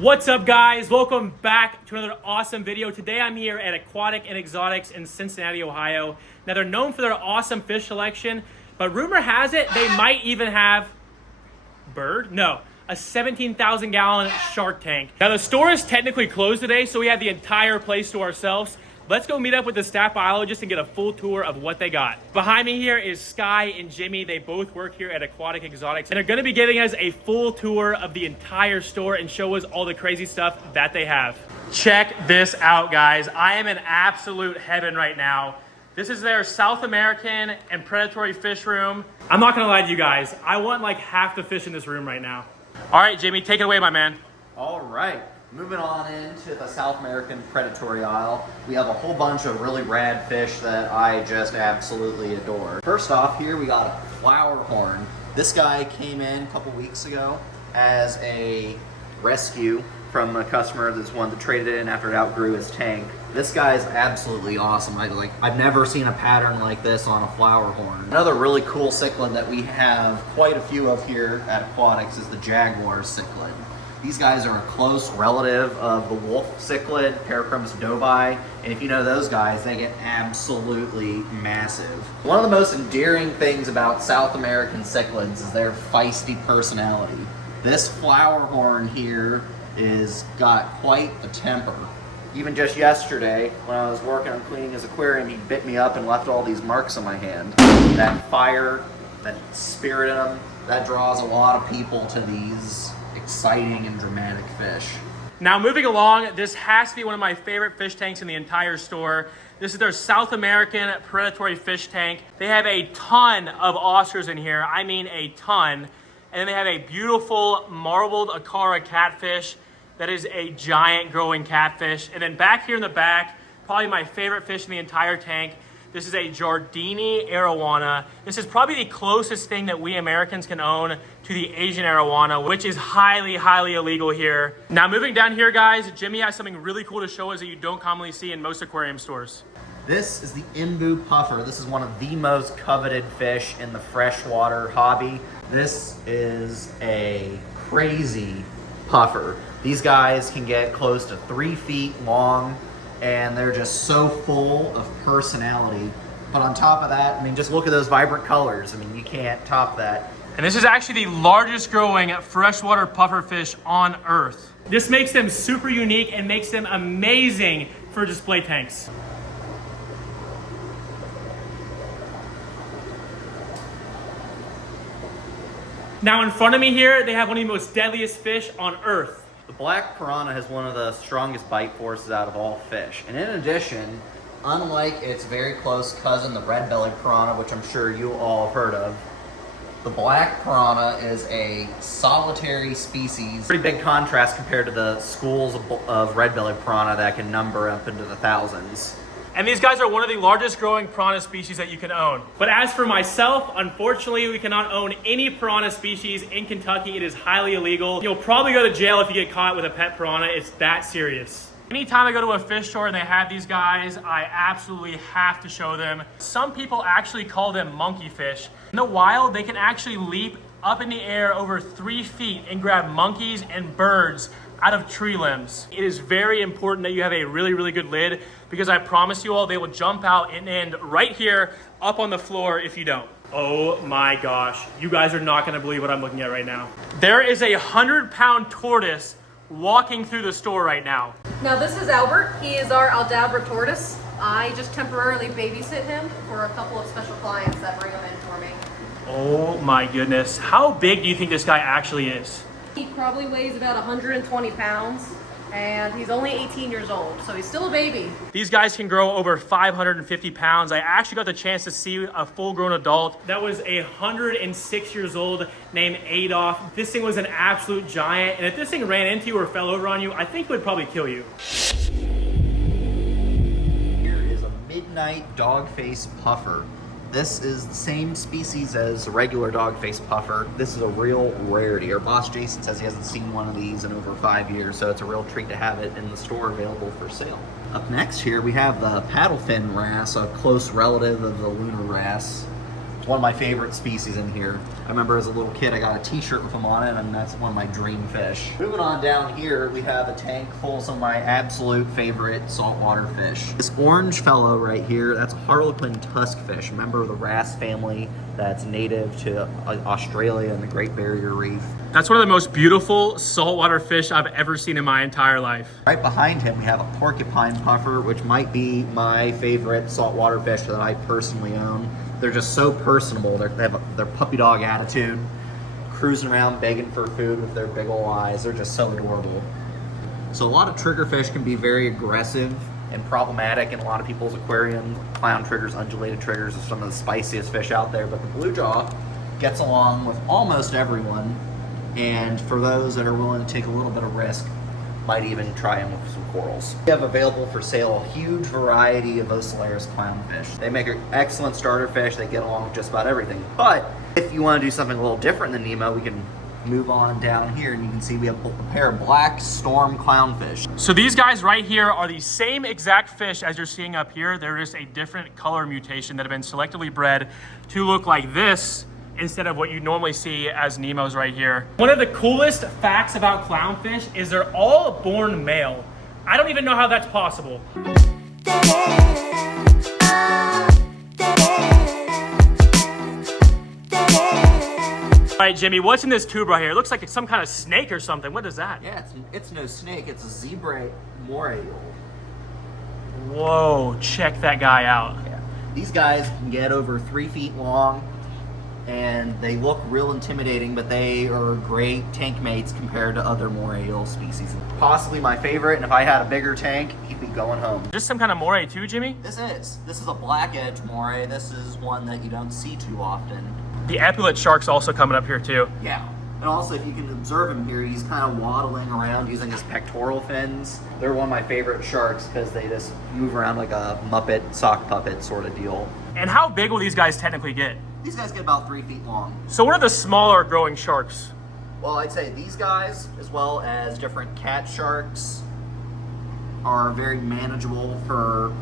What's up, guys? Welcome back to another awesome video. Today I'm here at Aquatic and Exotics in Cincinnati, Ohio. Now they're known for their awesome fish selection, but rumor has it they might even have a 17,000 gallon shark tank. Now the store is technically closed today, so we have the entire place to ourselves. Let's go meet up with the staff biologist and get a full tour of what they got. Behind me here is Sky and Jimmy. They both work here at Aquatic Exotics, and they're gonna be giving us a full tour of the entire store and show us all the crazy stuff that they have. Check this out, guys. I am in absolute heaven right now. This is their South American and predatory fish room. I'm not gonna lie to you guys. I want like half the fish in this room right now. All right, Jimmy, take it away, my man. All right. Moving on into the South American predatory aisle, we have a whole bunch of really rad fish that I just absolutely adore. First off, here we got a flower horn. This guy came in a couple weeks ago as a rescue from a customer that's one that traded it in after it outgrew his tank. This guy is absolutely awesome. I've never seen a pattern like this on a flower horn. Another really cool cichlid that we have quite a few of here at Aquatics is the jaguar cichlid. These guys are a close relative of the wolf cichlid, Parachromis dovi, and if you know those guys, they get absolutely massive. One of the most endearing things about South American cichlids is their feisty personality. This flower horn here is got quite a temper. Even just yesterday, when I was working on cleaning his aquarium, he bit me up and left all these marks on my hand. That fire, that spirit in him, that draws a lot of people to these exciting and dramatic fish. Now moving along, this has to be one of my favorite fish tanks in the entire store. This is their South American Predatory Fish Tank. They have a ton of Oscars in here, I mean a ton. And then they have a beautiful marbled Acara catfish that is a giant growing catfish. And then back here in the back, probably my favorite fish in the entire tank, this is a Jardini arowana. This is probably the closest thing that we Americans can own to the Asian arowana, which is highly, highly illegal here. Now moving down here, guys, Jimmy has something really cool to show us that you don't commonly see in most aquarium stores. This is the imbu puffer. This is one of the most coveted fish in the freshwater hobby. This is a crazy puffer. These guys can get close to 3 feet long, and they're just so full of personality. But on top of that, I mean, just look at those vibrant colors. I mean, you can't top that. And this is actually the largest growing freshwater puffer fish on Earth. This makes them super unique and makes them amazing for display tanks. Now in front of me here, they have one of the most deadliest fish on Earth. The black piranha has one of the strongest bite forces out of all fish. And in addition, unlike its very close cousin, the red-bellied piranha, which I'm sure you all have heard of, the black piranha is a solitary species. Pretty big contrast compared to the schools of red-bellied piranha that can number up into the thousands. And these guys are one of the largest growing piranha species that you can own. But as for myself, unfortunately, we cannot own any piranha species in Kentucky. It is highly illegal. You'll probably go to jail if you get caught with a pet piranha. It's that serious. Anytime I go to a fish store and they have these guys, I absolutely have to show them. Some people actually call them monkey fish. In the wild, they can actually leap up in the air over 3 feet and grab monkeys and birds out of tree limbs. It is very important that you have a really, really good lid, because I promise you all, they will jump out and end right here up on the floor if you don't. Oh my gosh, you guys are not gonna believe what I'm looking at right now. There is a 100-pound tortoise walking through the store right now. Now this is Albert. He is our Aldabra tortoise. I just temporarily babysit him for a couple of special clients that bring him in for me. Oh my goodness. How big do you think this guy actually is? He probably weighs about 120 pounds, and he's only 18 years old, so he's still a baby. These guys can grow over 550 pounds. I actually got the chance to see a full-grown adult that was 106 years old named Adolf. This thing was an absolute giant, and if this thing ran into you or fell over on you, I think it would probably kill you. Here is a midnight dogface puffer. This is the same species as a regular dogface puffer. This is a real rarity. Our boss Jason says he hasn't seen one of these in over 5 years, so it's a real treat to have it in the store available for sale. Up next here we have the paddlefin wrasse, a close relative of the lunar wrasse. one of my favorite species in here. I remember as a little kid, I got a t-shirt with them on it, and that's one of my dream fish. Moving on down here, we have a tank full of some of my absolute favorite saltwater fish. This orange fellow right here, that's a harlequin tuskfish, a member of the wrasse family that's native to Australia and the Great Barrier Reef. That's one of the most beautiful saltwater fish I've ever seen in my entire life. Right behind him, we have a porcupine puffer, which might be my favorite saltwater fish that I personally own. They're just so personable. They have their puppy dog attitude, cruising around begging for food with their big old eyes. They're just so adorable. So a lot of triggerfish can be very aggressive and problematic in a lot of people's aquariums. Clown triggers, undulated triggers are some of the spiciest fish out there, but the blue jaw gets along with almost everyone. And for those that are willing to take a little bit of risk, might even try them with some corals. We have available for sale a huge variety of Ocellarius clownfish. They make an excellent starter fish. They get along with just about everything. But if you want to do something a little different than Nemo, we can move on down here and you can see we have a pair of black storm clownfish. So these guys right here are the same exact fish as you're seeing up here. They're just a different color mutation that have been selectively bred to look like this instead of what you normally see as Nemos right here. One of the coolest facts about clownfish is they're all born male. I don't even know how that's possible. All right, Jimmy, what's in this tube right here? It looks like it's some kind of snake or something. What is that? Yeah, it's no snake, it's a zebra moray eel. Whoa, check that guy out. Yeah. These guys can get over 3 feet long, and they look real intimidating, but they are great tank mates compared to other moray eel species. Possibly my favorite, and if I had a bigger tank, he'd be going home. Just some kind of moray too, Jimmy? This is a black edge moray. This is one that you don't see too often. The epaulet shark's also coming up here too. Yeah. And also, if you can observe him here, he's kind of waddling around using his pectoral fins. They're one of my favorite sharks because they just move around like a Muppet sock puppet sort of deal. And how big will these guys technically get? These guys get about 3 feet long. So what are the smaller growing sharks? Well, I'd say these guys, as well as different cat sharks, are very manageable for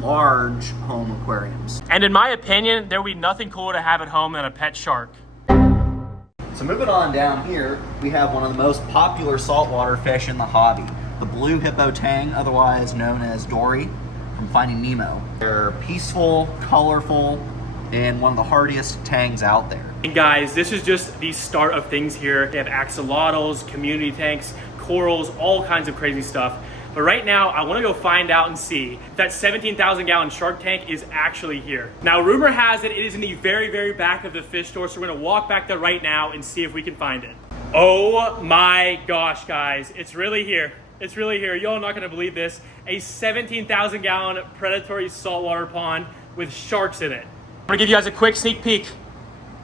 large home aquariums. And in my opinion, there would be nothing cooler to have at home than a pet shark. So moving on down here, we have one of the most popular saltwater fish in the hobby, the blue hippo tang, otherwise known as Dory from Finding Nemo. They're peaceful, colorful, and one of the hardiest tangs out there. And guys, this is just the start of things here. They have axolotls, community tanks, corals, all kinds of crazy stuff. But right now, I want to go find out and see if that 17,000 gallon shark tank is actually here. Now, rumor has it is in the very, very back of the fish store, so we're going to walk back there right now and see if we can find it. Oh my gosh, guys, it's really here. It's really here. Y'all are not going to believe this. A 17,000 gallon predatory saltwater pond with sharks in it. I'm going to give you guys a quick sneak peek,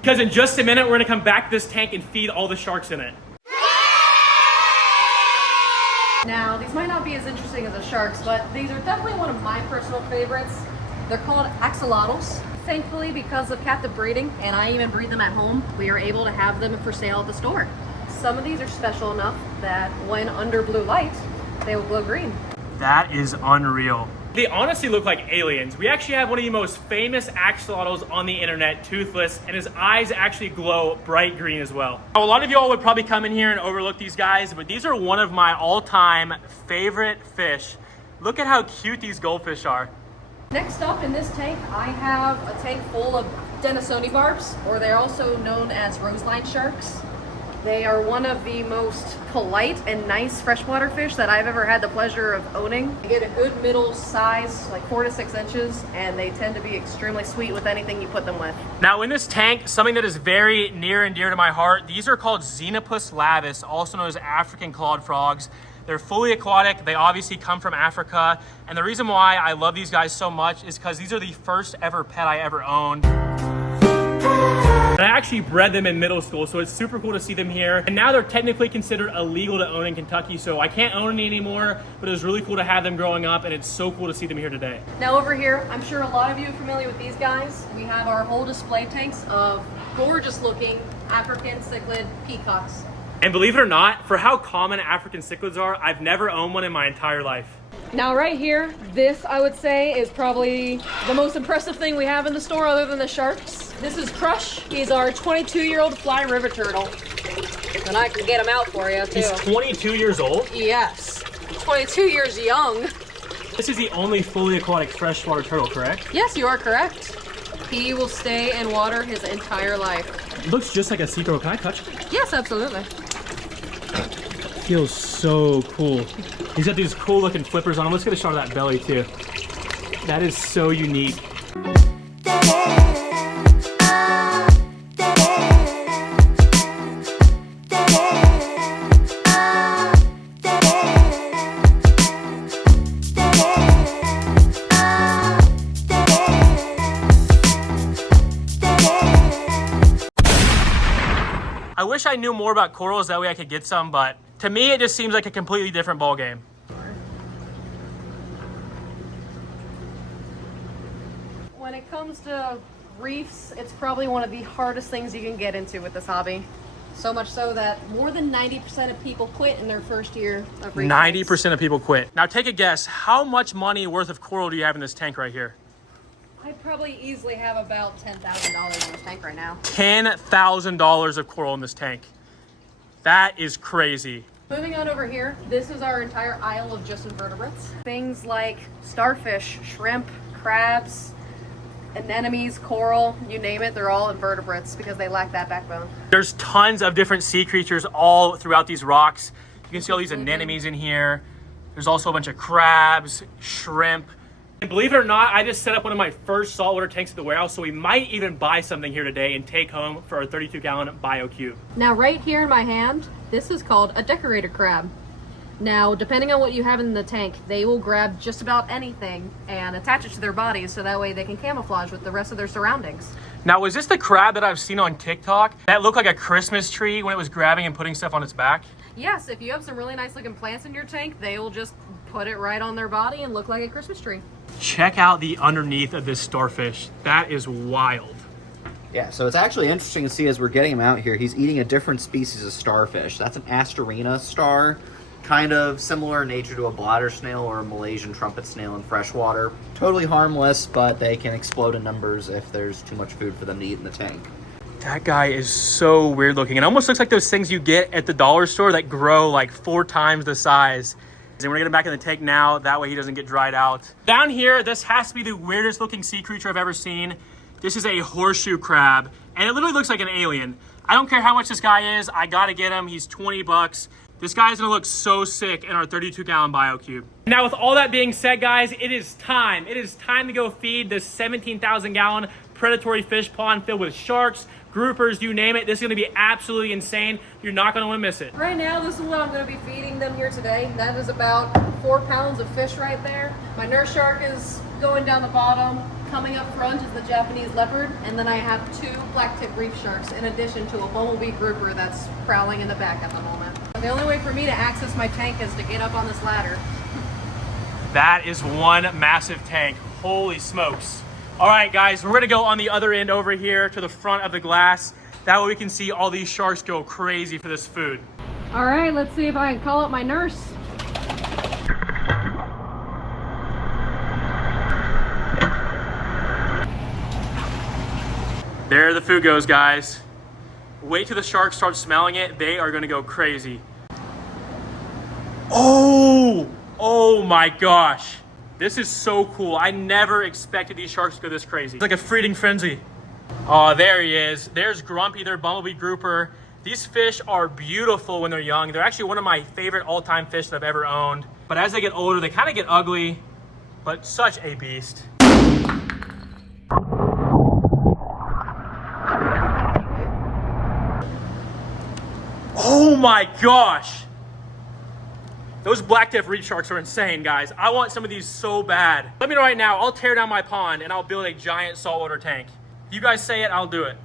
because in just a minute, we're going to come back to this tank and feed all the sharks in it. Now, these might not be as interesting as the sharks, but these are definitely one of my personal favorites. They're called axolotls. Thankfully, because of captive breeding, and I even breed them at home, we are able to have them for sale at the store. Some of these are special enough that when under blue light, they will glow green. That is unreal. They honestly look like aliens. We actually have one of the most famous axolotls on the internet, toothless, and his eyes actually glow bright green as well. Now, a lot of y'all would probably come in here and overlook these guys, but these are one of my all-time favorite fish. Look at how cute these goldfish are. Next up in this tank, I have a tank full of Denisoni barbs, or they're also known as roseline sharks. They are one of the most polite and nice freshwater fish that I've ever had the pleasure of owning. They get a good middle size, like 4 to 6 inches, and they tend to be extremely sweet with anything you put them with. Now in this tank, something that is very near and dear to my heart, these are called Xenopus lavis, also known as African clawed frogs. They're fully aquatic. They obviously come from Africa. And the reason why I love these guys so much is because these are the first ever pet I ever owned. And I actually bred them in middle school, so it's super cool to see them here. And now they're technically considered illegal to own in Kentucky, so I can't own any anymore, but it was really cool to have them growing up, and it's so cool to see them here today. Now over here, I'm sure a lot of you are familiar with these guys. We have our whole display tanks of gorgeous looking African cichlid peacocks. And believe it or not, for how common African cichlids are, I've never owned one in my entire life. Now right here, this I would say is probably the most impressive thing we have in the store other than the sharks. This is Crush. He's our 22-year-old fly river turtle. And I can get him out for you too. He's 22 years old? Yes. 22 years young. This is the only fully aquatic freshwater turtle, correct? Yes, you are correct. He will stay in water his entire life. It looks just like a sea turtle. Can I touch it? Yes, absolutely. Feels so cool. He's got these cool looking flippers on him. Let's get a shot of that belly too. That is so unique. I wish I knew more about corals, that way I could get some, but to me it just seems like a completely different ball game. When it comes to reefs, it's probably one of the hardest things you can get into with this hobby. So much so that more than 90% of people quit in their first year of reef. 90% of people quit. Now take a guess, how much money worth of coral do you have in this tank right here? I probably easily have about $10,000 in this tank right now. $10,000 of coral in this tank. That is crazy. Moving on over here, this is our entire aisle of just invertebrates. Things like starfish, shrimp, crabs, anemones, coral, you name it, they're all invertebrates because they lack that backbone. There's tons of different sea creatures all throughout these rocks. You can see all these anemones in here. There's also a bunch of crabs, shrimp. And believe it or not, I just set up one of my first saltwater tanks at the warehouse, so we might even buy something here today and take home for our 32-gallon BioCube. Now right here in my hand, this is called a decorator crab. Now, depending on what you have in the tank, they will grab just about anything and attach it to their bodies so that way they can camouflage with the rest of their surroundings. Now, was this the crab that I've seen on TikTok that looked like a Christmas tree when it was grabbing and putting stuff on its back? Yes, if you have some really nice looking plants in your tank, they will just put it right on their body and look like a Christmas tree. Check out the underneath of this starfish. That is wild. Yeah, so it's actually interesting to see as we're getting him out here, he's eating a different species of starfish. That's an Asterina star, kind of similar in nature to a bladder snail or a Malaysian trumpet snail in freshwater. Totally harmless, but they can explode in numbers if there's too much food for them to eat in the tank. That guy is so weird looking. It almost looks like those things you get at the dollar store that grow like 4 times the size. And we're gonna get him back in the tank now, that way he doesn't get dried out. Down here, this has to be the weirdest looking sea creature I've ever seen. This is a horseshoe crab, and it literally looks like an alien. I don't care how much this guy is, I gotta get him, he's 20 bucks. This guy's gonna look so sick in our 32-gallon BioCube. Now with all that being said, guys, it is time. It is time to go feed this 17,000-gallon predatory fish pond filled with sharks, groupers, you name it. This is gonna be absolutely insane. You're not gonna wanna miss it. Right now, this is what I'm gonna be feeding them here today. That is about 4 pounds of fish right there. My nurse shark is going down the bottom. Coming up front is the Japanese leopard, and then I have 2 blacktip reef sharks in addition to a bumblebee grouper that's prowling in the back at the moment. The only way for me to access my tank is to get up on this ladder. That is one massive tank. Holy smokes. All right, guys, we're gonna go on the other end over here to the front of the glass. That way we can see all these sharks go crazy for this food. All right, let's see if I can call up my nurse. There the food goes, guys. Wait till the sharks start smelling it. They are gonna go crazy. Oh my gosh. This is so cool. I never expected these sharks to go this crazy. It's like a feeding frenzy. Oh, there he is. There's Grumpy, their bumblebee grouper. These fish are beautiful when they're young. They're actually one of my favorite all-time fish that I've ever owned. But as they get older, they kind of get ugly, but such a beast. Oh my gosh. Those blacktip reef sharks are insane, guys. I want some of these so bad. Let me know right now, I'll tear down my pond and I'll build a giant saltwater tank. You guys say it, I'll do it.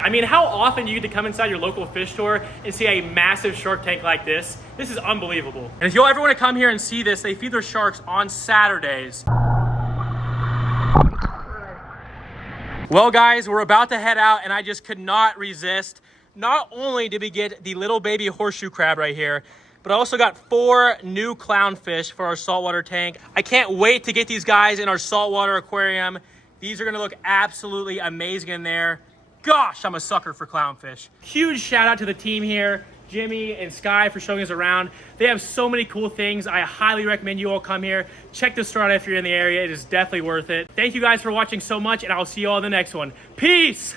I mean, how often do you get to come inside your local fish store and see a massive shark tank like this? This is unbelievable. And if you'll ever want to come here and see this, they feed their sharks on Saturdays. Well, guys, we're about to head out and I just could not resist. Not only did we get the little baby horseshoe crab right here, but I also got 4 new clownfish for our saltwater tank. I can't wait to get these guys in our saltwater aquarium. These are gonna look absolutely amazing in there. Gosh, I'm a sucker for clownfish. Huge shout out to the team here, Jimmy and Sky, for showing us around. They have so many cool things. I highly recommend you all come here. Check the store out if you're in the area. It is definitely worth it. Thank you guys for watching so much, and I'll see you all in the next one. Peace!